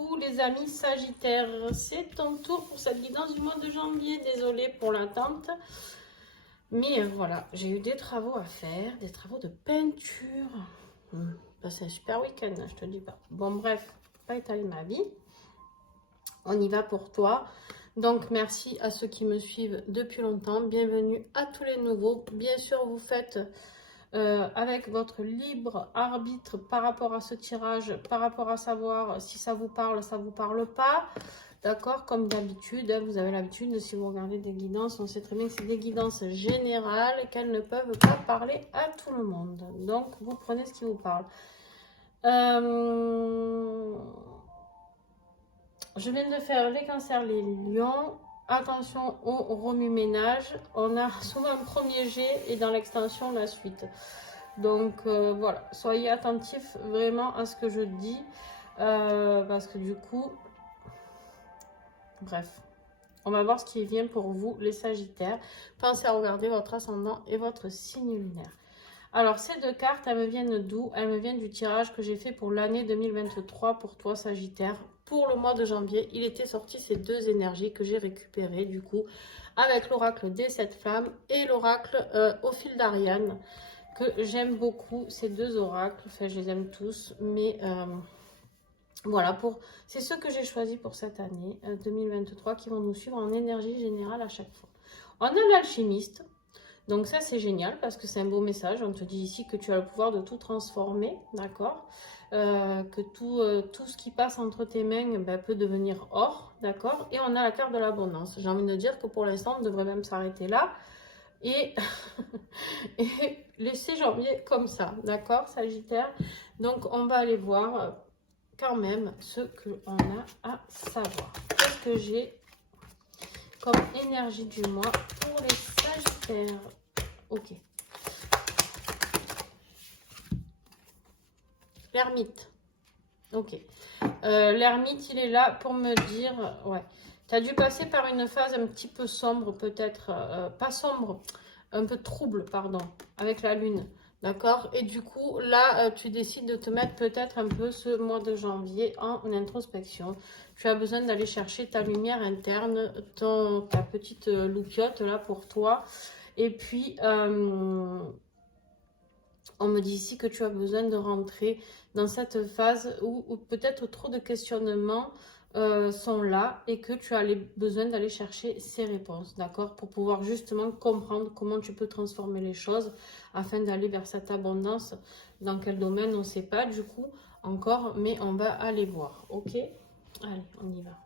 coup, les amis Sagittaires. C'est ton tour pour cette guidance du mois de janvier. Désolée pour l'attente. Mais voilà, j'ai eu des travaux à faire, des travaux de peinture. C'est un super week-end, je te dis pas. Bon, bref, pas étaler ma vie. On y va pour toi. Donc, merci à ceux qui me suivent depuis longtemps. Bienvenue à tous les nouveaux. Bien sûr, vous faites avec votre libre arbitre par rapport à ce tirage, par rapport à savoir si ça vous parle pas. D'accord, comme d'habitude, vous avez l'habitude, si vous regardez des guidances, on sait très bien que c'est des guidances générales, qu'elles ne peuvent pas parler à tout le monde. Donc, vous prenez ce qui vous parle. Je viens de faire les cancers, les lions. Attention au remue-ménage. On a souvent un premier jet et dans l'extension, la suite. Donc, voilà. Soyez attentifs vraiment à ce que je dis. Parce que du coup... Bref. On va voir ce qui vient pour vous, les Sagittaires. Pensez à regarder votre ascendant et votre signe lunaire. Alors, ces deux cartes, elles me viennent d'où? Elles me viennent du tirage que j'ai fait pour l'année 2023 pour toi, Sagittaire. Pour le mois de janvier, il était sorti ces deux énergies que j'ai récupérées, du coup, avec l'oracle des 7 flammes et l'oracle au fil d'Ariane, que j'aime beaucoup, ces deux oracles. Enfin, je les aime tous, mais... voilà, c'est ceux que j'ai choisis pour cette année 2023 qui vont nous suivre en énergie générale à chaque fois. On a l'alchimiste, donc ça c'est génial parce que c'est un beau message. On te dit ici que tu as le pouvoir de tout transformer, d'accord, que tout ce qui passe entre tes mains peut devenir or, d'accord. Et on a la carte de l'abondance. J'ai envie de dire que pour l'instant on devrait même s'arrêter là et, et laisser janvier comme ça, d'accord, Sagittaire. Donc on va aller voir quand même ce qu'on a à savoir. Qu'est-ce que j'ai comme énergie du mois pour les Sagittaires? Ok. L'ermite. Ok. L'ermite, il est là pour me dire, ouais, tu as dû passer par une phase un petit peu sombre, peut-être, pas sombre, un peu trouble, pardon, avec la lune. D'accord? Et du coup, là, tu décides de te mettre peut-être un peu ce mois de janvier en introspection. Tu as besoin d'aller chercher ta lumière interne, ta petite loupiote là pour toi. Et puis, on me dit ici que tu as besoin de rentrer dans cette phase où peut-être trop de questionnements sont là et que tu as besoin d'aller chercher ces réponses, d'accord, pour pouvoir justement comprendre comment tu peux transformer les choses afin d'aller vers cette abondance. Dans quel domaine, on ne sait pas du coup encore, mais on va aller voir, ok? Allez, on y va.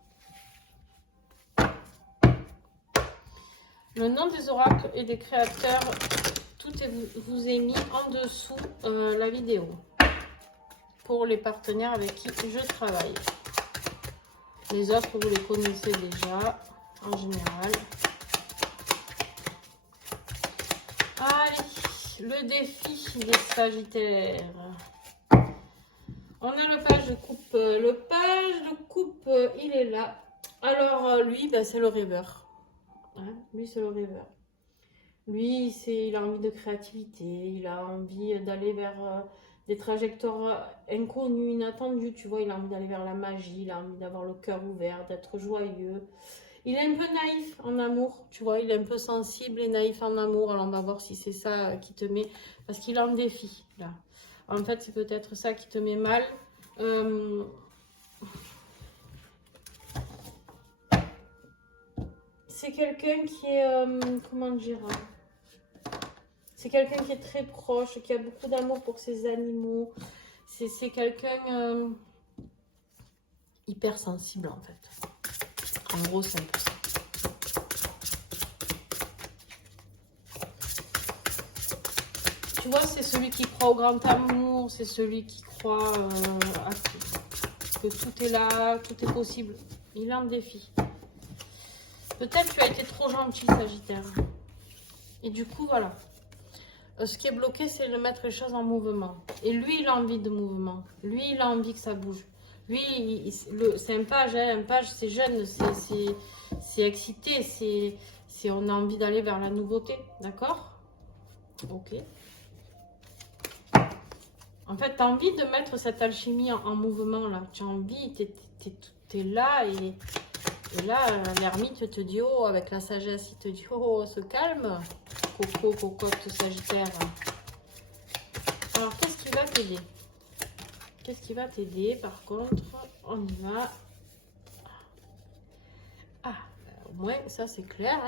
Le nom des oracles et des créateurs, tout vous est mis en dessous la vidéo pour les partenaires avec qui je travaille. Les autres, vous les connaissez déjà, en général. Allez, le défi des Sagittaires. On a le page de coupe. Le page de coupe, il est là. Alors, lui, c'est le rêveur. Hein, lui, c'est le rêveur. Lui, il a envie de créativité. Il a envie d'aller vers... des trajectoires inconnues, inattendues, tu vois, il a envie d'aller vers la magie, il a envie d'avoir le cœur ouvert, d'être joyeux. Il est un peu naïf en amour, tu vois, il est un peu sensible et naïf en amour. Alors on va voir si c'est ça qui te met, parce qu'il est en défi, là. En fait, c'est peut-être ça qui te met mal. C'est quelqu'un qui est, comment dire, c'est quelqu'un qui est très proche, qui a beaucoup d'amour pour ses animaux. C'est quelqu'un hyper sensible en fait. En gros, c'est un peu ça. Tu vois, c'est celui qui croit au grand amour, c'est celui qui croit que tout est là, tout est possible. Il a un défi. Peut-être que tu as été trop gentil, Sagittaire. Et du coup, voilà. Ce qui est bloqué, c'est de mettre les choses en mouvement. Et lui, il a envie de mouvement. Lui, il a envie que ça bouge. Lui, c'est un page, hein. Un page, c'est jeune, c'est excité, on a envie d'aller vers la nouveauté. D'accord? Ok. En fait, tu as envie de mettre cette alchimie en mouvement là. Tu as envie, tu es là et là, l'ermite te dit, oh, avec la sagesse, il te dit, oh, se calme, coco, cocotte, sagittaire. Alors, qu'est-ce qui va t'aider? Qu'est-ce qui va t'aider? Par contre, on y va. Ah, au moins, ça, c'est clair.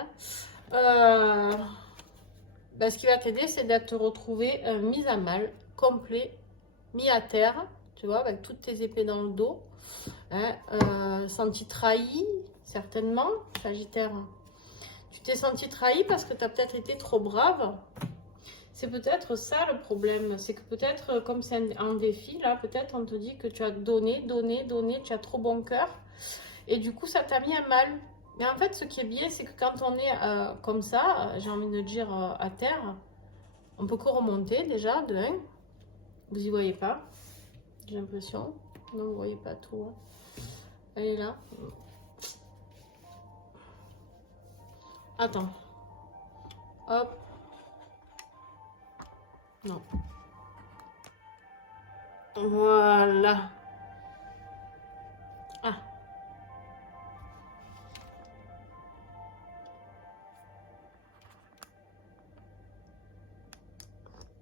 Hein. Ben, ce qui va t'aider, c'est d'être retrouvé mise à mal, complet, mis à terre, tu vois, avec toutes tes épées dans le dos. Hein, senti trahi, certainement, Sagittaire. Tu t'es senti trahi parce que tu as peut-être été trop brave. C'est peut-être ça le problème. C'est que peut-être, comme c'est un défi, là, peut-être on te dit que tu as donné, tu as trop bon cœur. Et du coup, ça t'a mis à mal. Mais en fait, ce qui est bien, c'est que quand on est comme ça, j'ai envie de dire à terre, on peut que remonter déjà, de 1. Vous y voyez pas, j'ai l'impression. Non, vous voyez pas tout. Hein. Elle est là. Attends. Hop. Non. Voilà. Ah.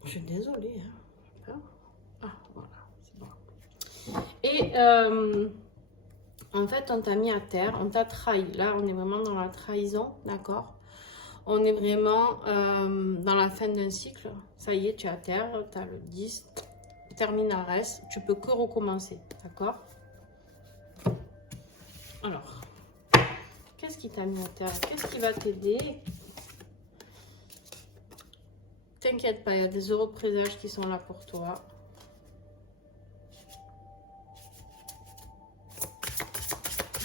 Je suis désolée. Hein. Ah, voilà. C'est bon. Et en fait, on t'a mis à terre, on t'a trahi. Là, on est vraiment dans la trahison, d'accord? On est vraiment dans la fin d'un cycle. Ça y est, tu es à terre, tu as le 10, terminares, tu peux que recommencer, d'accord? Alors, qu'est-ce qui t'a mis à terre? Qu'est-ce qui va t'aider? T'inquiète pas, il y a des heureux présages qui sont là pour toi.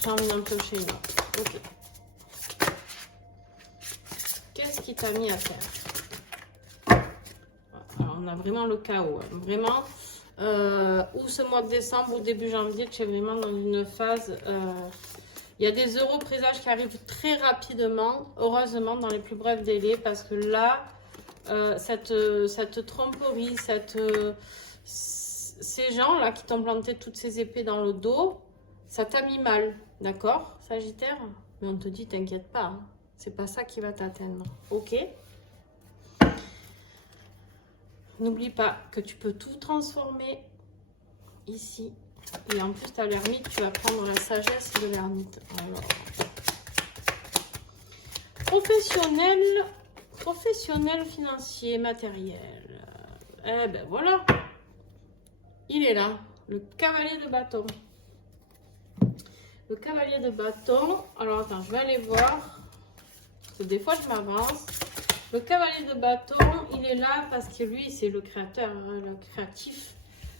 J'ai envie d'en piocher une autre. Ok. Qu'est-ce qui t'a mis à terre? Alors, on a vraiment le chaos. Hein. Vraiment, ou ce mois de décembre ou début janvier, tu es vraiment dans une phase... il y a des heureux présages qui arrivent très rapidement, heureusement, dans les plus brefs délais, parce que là, cette tromperie, ces gens-là qui t'ont planté toutes ces épées dans le dos, ça t'a mis mal, d'accord, Sagittaire? Mais on te dit, t'inquiète pas, hein, c'est pas ça qui va t'atteindre, ok? N'oublie pas que tu peux tout transformer ici. Et en plus, tu as l'ermite, tu vas prendre la sagesse de l'ermite. Alors, professionnel, financier, matériel. Eh ben voilà, il est là, le cavalier de bâton. Le cavalier de bâton, alors attends, je vais aller voir, parce que des fois je m'avance. Le cavalier de bâton, il est là parce que lui, c'est le créateur, hein, le créatif.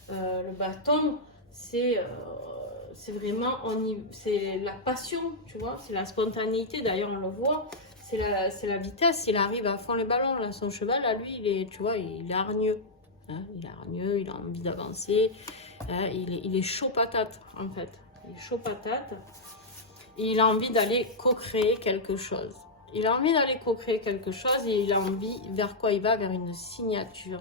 Le bâton, c'est vraiment, c'est la passion, tu vois, c'est la spontanéité. D'ailleurs, on le voit, c'est la vitesse. Il arrive à fond les ballons. Là, son cheval, là, lui, il est, tu vois, il est hargneux. Hein, il est hargneux, il a envie d'avancer. Hein, il est chaud patate, en fait. Il est chaud patate. Et il a envie d'aller co-créer quelque chose. Il a envie d'aller co-créer quelque chose et il a envie, vers quoi il va? Vers une signature,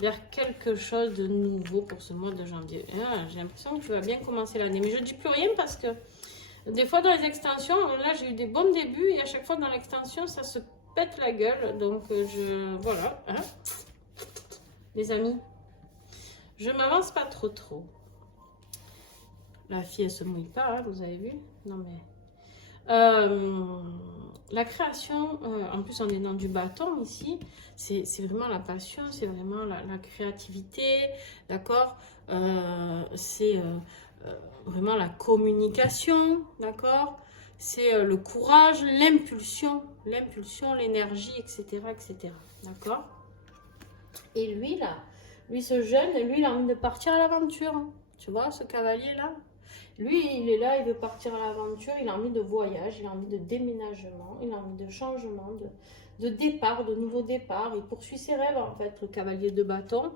vers quelque chose de nouveau pour ce mois de janvier. Ah, j'ai l'impression que tu vas bien commencer l'année. Mais je ne dis plus rien parce que des fois dans les extensions, là j'ai eu des bons débuts et à chaque fois dans l'extension, ça se pète la gueule. Donc voilà. Hein. Les amis, je m'avance pas trop. La fille, elle se mouille pas, hein, vous avez vu? Non mais... la création, en plus on est dans du bâton ici, c'est vraiment la passion, c'est vraiment la créativité, d'accord, c'est vraiment la communication, d'accord, c'est le courage, l'impulsion, l'énergie, etc., d'accord. Et lui là, lui ce jeune, lui il a envie de partir à l'aventure, hein. Tu vois ce cavalier là. Lui, il est là, il veut partir à l'aventure, il a envie de voyage, il a envie de déménagement, il a envie de changement, de départ, de nouveau départ. Il poursuit ses rêves, en fait, le cavalier de bâton.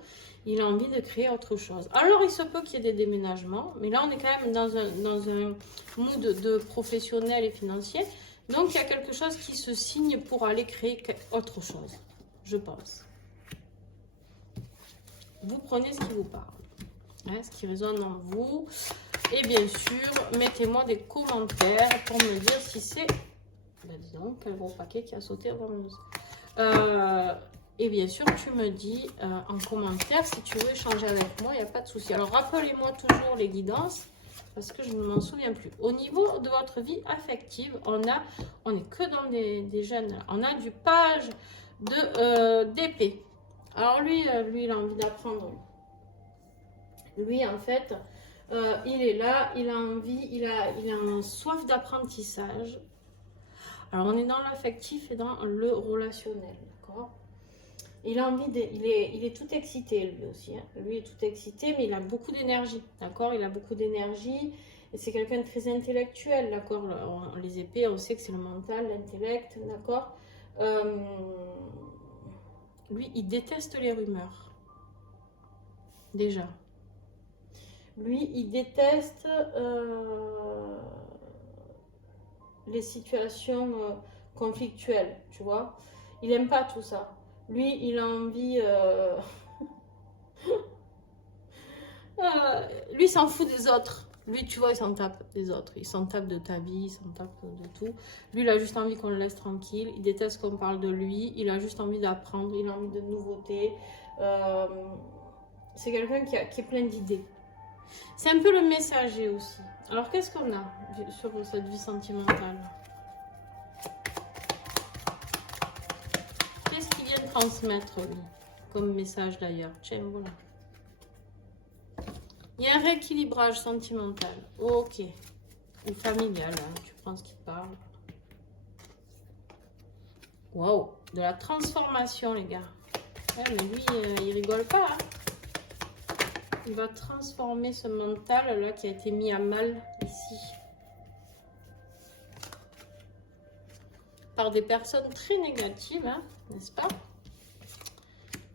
Il a envie de créer autre chose. Alors, il se peut qu'il y ait des déménagements, mais là, on est quand même dans un mood de professionnel et financier. Donc, il y a quelque chose qui se signe pour aller créer autre chose, je pense. Vous prenez ce qui vous parle. hein, ce qui résonne en vous. Et bien sûr, mettez-moi des commentaires pour me dire si c'est... Ben dis donc, quel gros paquet qui a sauté avant le... Et bien sûr, tu me dis en commentaire si tu veux échanger avec moi, il n'y a pas de souci. Alors, rappelez-moi toujours les guidances, parce que je ne m'en souviens plus. Au niveau de votre vie affective, on est que dans des jeunes. On a du page d'épée. Alors, lui, il a envie d'apprendre. Lui, en fait, il est là, il a envie, il a soif d'apprentissage. Alors, on est dans l'affectif et dans le relationnel, d'accord? Il a envie il est tout excité, lui aussi. Hein. Lui est tout excité, mais il a beaucoup d'énergie, d'accord? Il a beaucoup d'énergie et c'est quelqu'un de très intellectuel, d'accord? Les épées, on sait que c'est le mental, l'intellect, d'accord? Lui, il déteste les rumeurs, déjà. Lui, il déteste les situations conflictuelles, tu vois. Il n'aime pas tout ça. Lui, il a envie... lui, s'en fout des autres. Lui, tu vois, il s'en tape des autres. Il s'en tape de ta vie, il s'en tape de tout. Lui, il a juste envie qu'on le laisse tranquille. Il déteste qu'on parle de lui. Il a juste envie d'apprendre. Il a envie de nouveautés. C'est quelqu'un qui est plein d'idées. C'est un peu le messager aussi. Alors, qu'est-ce qu'on a sur cette vie sentimentale? Qu'est-ce qu'il vient de transmettre, lui, comme message d'ailleurs? Tiens, voilà. Il y a un rééquilibrage sentimental. Ok. Ou familial, hein. Tu prends ce qu'il parle. Waouh. De la transformation, les gars. Ouais, mais lui, il rigole pas. Hein. Il va transformer ce mental là qui a été mis à mal ici. Par des personnes très négatives, hein, n'est-ce pas?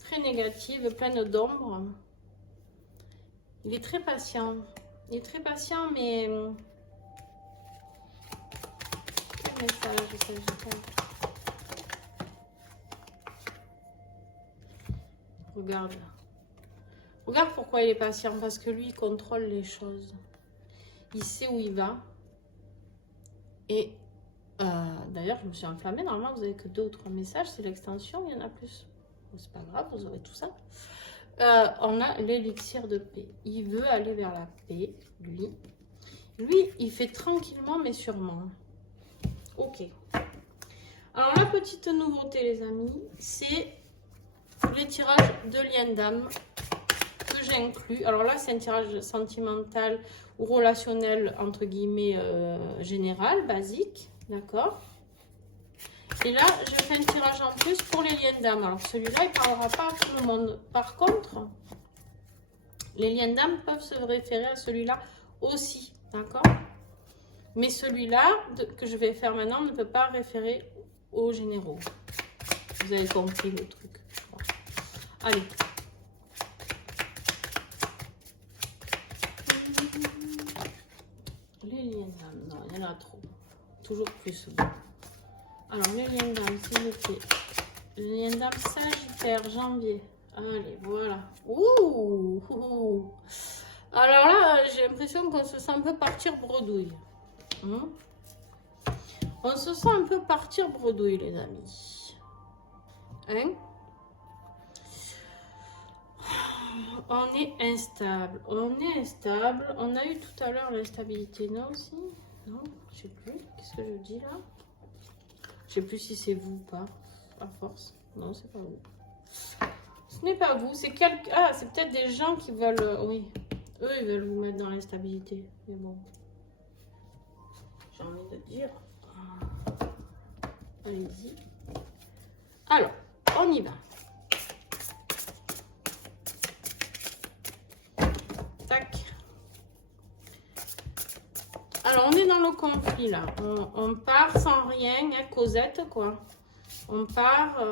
Très négatives, pleines d'ombre. Il est très patient. Il est très patient, mais... Quel message, Sagittaire? Regarde. Regarde pourquoi il est patient. Parce que lui, il contrôle les choses. Il sait où il va. Et d'ailleurs, je me suis enflammée. Normalement, vous n'avez que 2 ou 3 messages. C'est l'extension, il y en a plus. Bon, c'est pas grave, vous aurez tout ça. On a l'élixir de paix. Il veut aller vers la paix, lui. Lui, il fait tranquillement, mais sûrement. Ok. Alors, la petite nouveauté, les amis, c'est les tirages de liens d'âme que j'inclus. Alors là, c'est un tirage sentimental ou relationnel, entre guillemets, général, basique. D'accord? Et là, je fais un tirage en plus pour les liens d'âme. Alors, celui-là, il ne parlera pas à tout le monde. Par contre, les liens d'âme peuvent se référer à celui-là aussi. D'accord? Mais celui-là, que je vais faire maintenant, ne peut pas référer aux généraux. Vous avez compris le truc. Bon. Allez. Les liens d'âme. Non, il y en a trop. Toujours plus. Alors, les liens d'âme, s'il vous plaît. Les liens d'âme Sagittaire, janvier. Allez, voilà. Ouh. Alors là, j'ai l'impression qu'on se sent un peu partir bredouille. On se sent un peu partir bredouille, les amis. Hein? On est instable. On est instable. On a eu tout à l'heure l'instabilité, non aussi? Non, je sais plus. Qu'est-ce que je dis là? Je sais plus si c'est vous ou pas. À force. Non, c'est pas vous. Ce n'est pas vous. C'est ah, c'est peut-être des gens qui veulent... oui. Eux, ils veulent vous mettre dans l'instabilité. Mais bon. J'ai envie de dire. Allez-y. Alors, on y va. Tac. Alors, on est dans le conflit, là. On part sans rien, hein, Cosette, quoi. On part,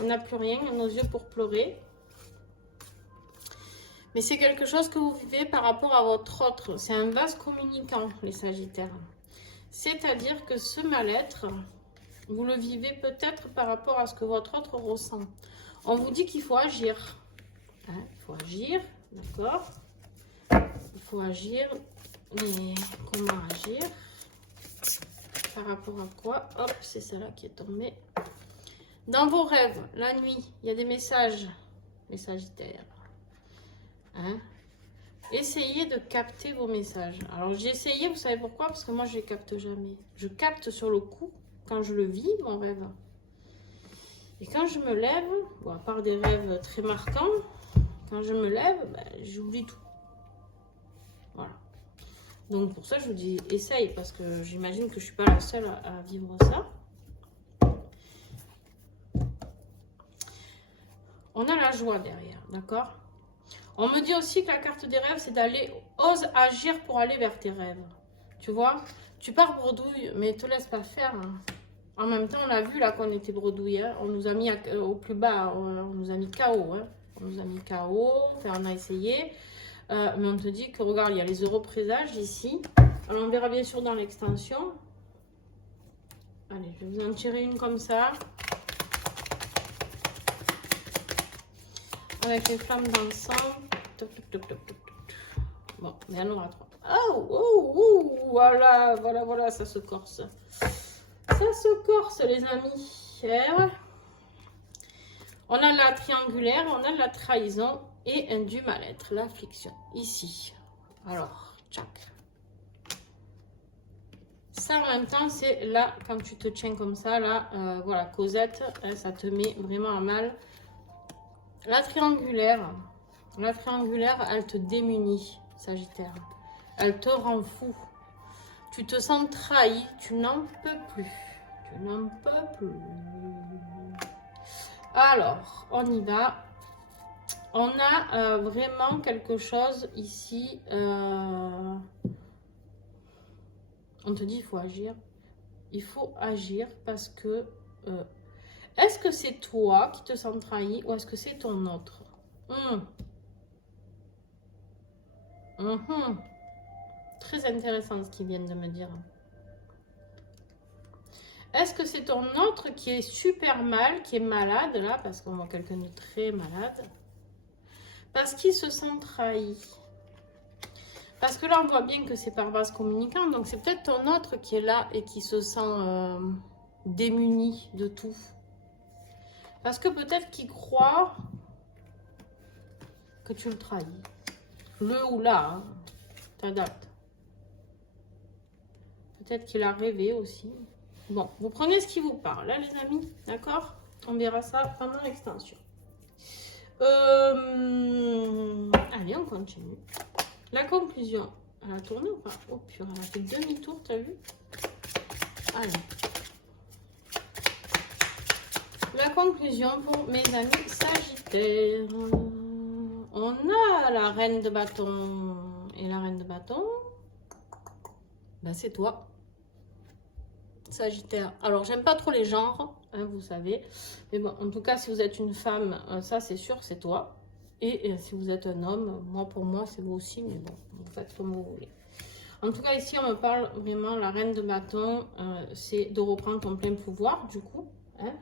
on n'a plus rien, nos yeux pour pleurer. Mais c'est quelque chose que vous vivez par rapport à votre autre. C'est un vase communicant, les Sagittaires. C'est-à-dire que ce mal-être, vous le vivez peut-être par rapport à ce que votre autre ressent. On vous dit qu'il faut agir. Hein, il faut agir, D'accord? Il faut agir. Mais comment agir? Par rapport à quoi? Hop, c'est celle-là qui est tombée. Dans vos rêves, la nuit, il y a des messages, les Sagittaires. Hein? Essayez de capter vos messages. Alors, j'ai essayé, vous savez pourquoi? Parce que moi, je ne les capte jamais. Je capte sur le coup, quand je le vis, mon rêve. Et quand je me lève, bon, à part des rêves très marquants, quand je me lève, ben, j'oublie tout. Voilà. Donc, pour ça, je vous dis, essaye, parce que j'imagine que je ne suis pas la seule à vivre ça. On a la joie derrière, d'accord? On me dit aussi que la carte des rêves, c'est d'aller, ose agir pour aller vers tes rêves. Tu vois? Tu pars bredouille, mais te laisse pas faire. Hein. En même temps, on a vu là qu'on était bredouille. Hein. On nous a mis au plus bas, on nous a mis KO. Hein. On nous a mis KO, enfin, on a essayé. Mais on te dit que, regarde, il y a les heureux présages ici. Alors, on verra bien sûr dans l'extension. Allez, je vais vous en tirer une comme ça. Avec les flammes d'encens. Bon, mais il y en aura 3. Oh, oh, oh, voilà, voilà, voilà, ça se corse. Ça se corse, les amis. Eh ouais. On a la triangulaire, on a la trahison et du mal-être, l'affliction. Ici. Alors, tchac. Ça, en même temps, c'est là, quand tu te tiens comme ça, là, voilà, Cosette, hein, ça te met vraiment à mal. La triangulaire, elle te démunit, Sagittaire. Elle te rend fou. Tu te sens trahi, tu n'en peux plus. Tu n'en peux plus. Alors, on y va. On a vraiment quelque chose ici. On te dit, il faut agir. Il faut agir parce que... est-ce que c'est toi qui te sens trahi ou est-ce que c'est ton autre? Très intéressant ce qu'ils viennent de me dire. Est-ce que c'est ton autre qui est super mal, qui est malade là, parce qu'on voit quelqu'un de très malade, parce qu'il se sent trahi? Parce que là, on voit bien que c'est par vase communicant, donc c'est peut-être ton autre qui est là et qui se sent démuni de tout. Parce que peut-être qu'il croit que tu le trahis. Le ou la, hein, t'adaptes. Peut-être qu'il a rêvé aussi. Bon, vous prenez ce qui vous parle, là, les amis, d'accord? On verra ça pendant l'extension. Allez, on continue. La conclusion. Elle a tourné ou pas? Oh purée, elle a fait demi-tour, t'as vu? Allez. La conclusion pour mes amis Sagittaires. On a la reine de bâton. Et la reine de bâton, ben c'est toi. Sagittaire. Alors, j'aime pas trop les genres, hein, vous savez. Mais bon, en tout cas, si vous êtes une femme, ça, c'est sûr, c'est toi. Et si vous êtes un homme, moi, pour moi, c'est vous aussi. Mais bon, vous faites comme vous voulez. En tout cas, ici, on me parle vraiment, la reine de bâton, c'est de reprendre ton plein pouvoir, du coup. Hein,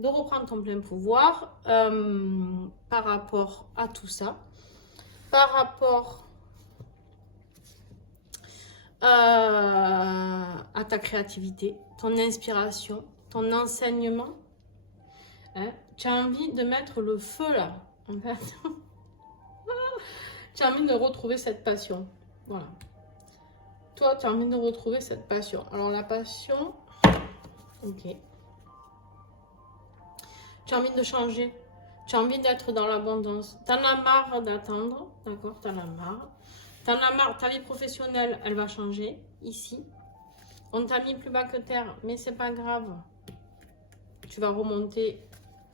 de reprendre ton plein pouvoir par rapport à tout ça. Par rapport à ta créativité, ton inspiration, ton enseignement. Hein? Tu as envie de mettre le feu là, en fait. Tu as envie de retrouver cette passion. Voilà. Toi, tu as envie de retrouver cette passion. Alors, la passion, ok. Tu as envie de changer. Tu as envie d'être dans l'abondance. Tu en as marre d'attendre, d'accord? Tu en as marre. Tu en as marre, ta vie professionnelle, elle va changer, ici. On t'a mis plus bas que terre, mais c'est pas grave. Tu vas remonter,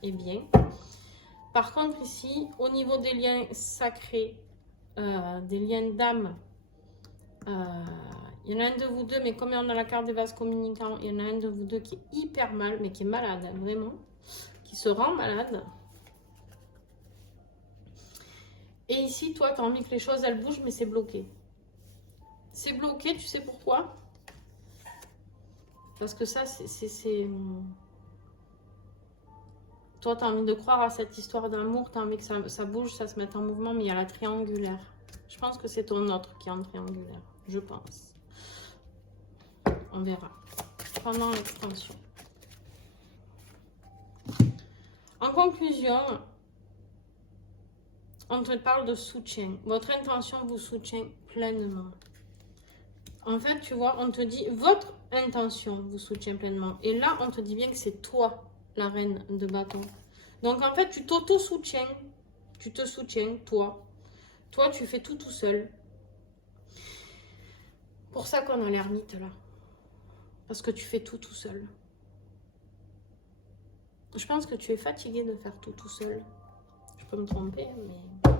et bien. Par contre, ici, au niveau des liens sacrés, des liens d'âme, il y en a un de vous deux, mais comme on a la carte des vases communicants, il y en a un de vous deux qui est hyper mal, mais qui est malade, hein, vraiment, qui se rend malade. Et ici, toi, tu as envie que les choses, elles bougent, mais c'est bloqué. C'est bloqué, tu sais pourquoi? Parce que ça, c'est... Toi, tu as envie de croire à cette histoire d'amour, tu as envie que ça bouge, ça se mette en mouvement, mais il y a la triangulaire. Je pense que c'est ton autre qui est en triangulaire. Je pense. On verra. Pendant l'extension. En conclusion, on te parle de soutien. Votre intention vous soutient pleinement. En fait, tu vois, on te dit votre intention vous soutient pleinement. Et là, on te dit bien que c'est toi, la reine de bâton. Donc, en fait, tu t'auto-soutiens. Tu te soutiens, toi. Toi, tu fais tout seul. Pour ça qu'on a l'ermite, là. Parce que tu fais tout seul. Je pense que tu es fatigué de faire tout seul. Je peux me tromper, mais...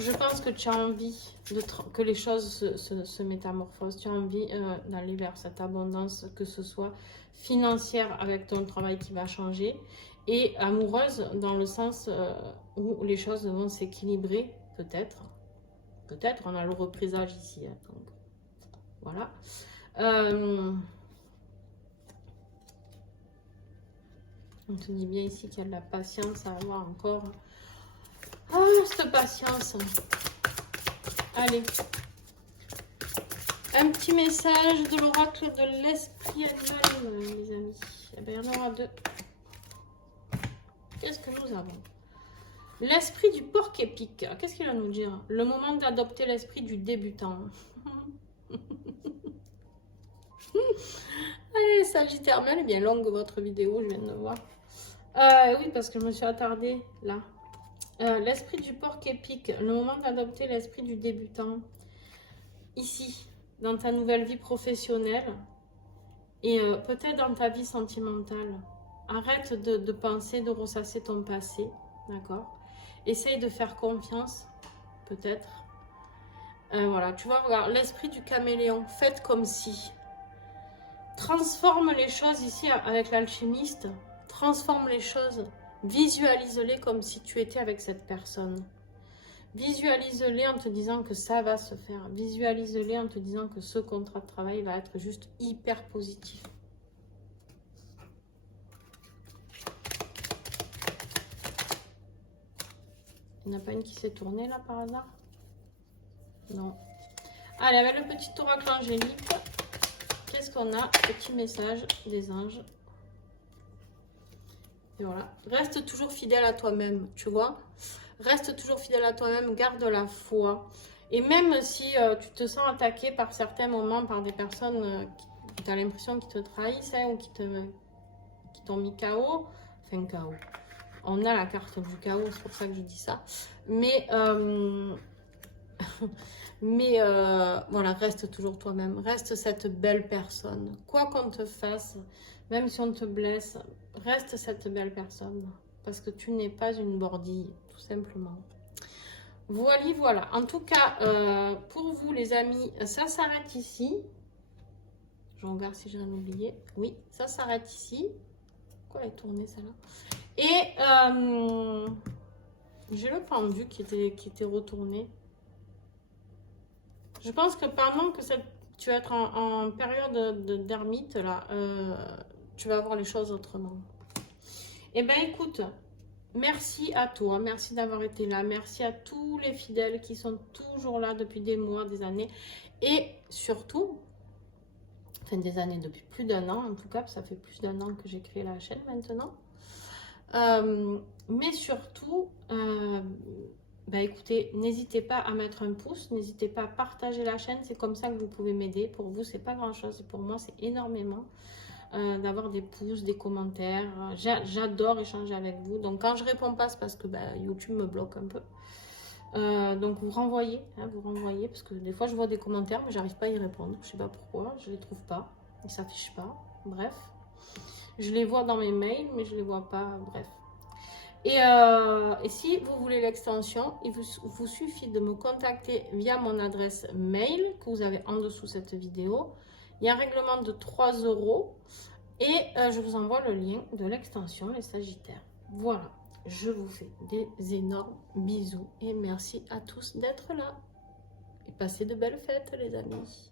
Je pense que tu as envie que les choses se métamorphosent. Tu as envie d'aller vers cette abondance, que ce soit financière avec ton travail qui va changer et amoureuse dans le sens où les choses vont s'équilibrer, peut-être. Peut-être, on a le reprisage ici. Hein, donc, voilà. On te dit bien ici qu'il y a de la patience à avoir encore. Ah, cette patience. Allez. Un petit message de l'oracle de l'esprit animal, les amis. Eh bien, il y en aura deux. Qu'est-ce que nous avons? L'esprit du porc-épic. Qu'est-ce qu'il va nous dire? Le moment d'adopter l'esprit du débutant. Allez, Sagittaire, elle est bien longue votre vidéo, je viens de voir. Oui, parce que je me suis attardée là. L'esprit du porc-épic. Le moment d'adopter l'esprit du débutant. Ici, dans ta nouvelle vie professionnelle. Et peut-être dans ta vie sentimentale. Arrête de penser, de ressasser ton passé. D'accord? Essaye de faire confiance. Peut-être. Voilà, tu vois, regarde, l'esprit du caméléon. Faites comme si. Transforme les choses ici avec l'alchimiste. Transforme les choses. Visualise-les comme si tu étais avec cette personne. Visualise-les en te disant que ça va se faire. Visualise-les en te disant que ce contrat de travail va être juste hyper positif. Il n'y en a pas une qui s'est tournée là par hasard? Non. Allez, avec le petit oracle angélique, qu'est-ce qu'on a? Petit message des anges. Et voilà. Reste toujours fidèle à toi-même, tu vois. Reste toujours fidèle à toi-même, garde la foi. Et même si tu te sens attaqué par certains moments, par des personnes qui tu as l'impression qu'ils te trahissent hein, ou qui t'ont mis KO, enfin KO. On a la carte du chaos, c'est pour ça que je dis ça. Mais, voilà, reste toujours toi-même. Reste cette belle personne. Quoi qu'on te fasse, même si on te blesse, reste cette belle personne. Parce que tu n'es pas une bordille, tout simplement. Voilà. En tout cas, pour vous les amis, ça s'arrête ici. Je regarde si j'ai rien oublié. Oui, ça s'arrête ici. Pourquoi elle est tournée celle-là? Et j'ai le pendu qui était retourné. Je pense que pendant que tu vas être en période d'ermite, là, tu vas voir les choses autrement. Eh bien, écoute, merci à toi, merci d'avoir été là, merci à tous les fidèles qui sont toujours là depuis des mois, des années. Et surtout, enfin des années, depuis plus d'un an en tout cas, ça fait plus d'un an que j'ai créé la chaîne maintenant. Mais surtout, bah écoutez, n'hésitez pas à mettre un pouce, n'hésitez pas à partager la chaîne, c'est comme ça que vous pouvez m'aider. Pour vous, c'est pas grand chose, pour moi, c'est énormément d'avoir des pouces, des commentaires. J'adore échanger avec vous. Donc, quand je réponds pas, c'est parce que bah, YouTube me bloque un peu. Donc, vous renvoyez, parce que des fois, je vois des commentaires, mais j'arrive pas à y répondre. Je sais pas pourquoi, je les trouve pas, ils s'affichent pas. Bref. Je les vois dans mes mails, mais je les vois pas, bref. Et si vous voulez l'extension, il vous suffit de me contacter via mon adresse mail que vous avez en dessous cette vidéo. Il y a un règlement de 3 € et je vous envoie le lien de l'extension, les Sagittaires. Voilà, je vous fais des énormes bisous et merci à tous d'être là. Et passez de belles fêtes les amis.